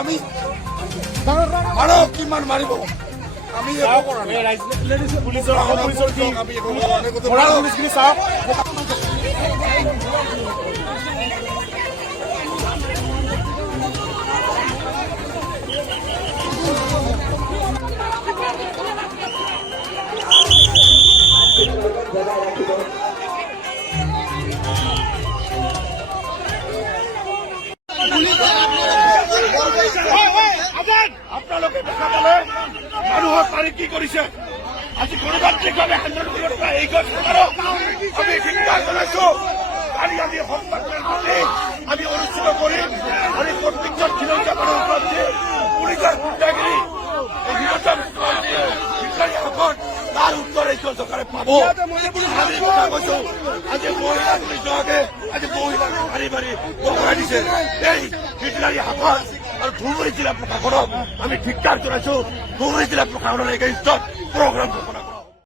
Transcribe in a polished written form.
আমি মাৰো কিমান মাৰিব আমি পুলিচৰ আমি পুলিচখিনি চাওক আপোনালোকে দেখা পালে মানুহৰ তাৰিখ কি কৰিছে আজি গণতান্ত্ৰিকভাৱে আন্দোলন কৰিব এই আমি শিক্ষা জনাইছো কালি আমি হত্যাকাণ্ডৰ প্ৰতি আমি অনুষ্ঠিত কৰিম আৰু প্ৰত্যেকজন খিলঞ্জীয়া মানুহৰ ওপৰত পুলিচৰ গুণ্ডাগিৰি তাৰ উত্তৰ এই চৰকাৰে পাব আমি কথা কৈছো আজি মহিলা পুলিচ বিভাগে আজি মহিলাক মাৰি মাৰি পকৰাই দিছে এই হিটলাৰী শাসন আৰু ধুবুৰী জিলা প্ৰশাসনক আমি ধিক্কাৰ জনাইছো ধুবুৰী জিলা প্ৰশাসনৰ এগেইনষ্টত প্ৰগ্ৰাম ঘোষণা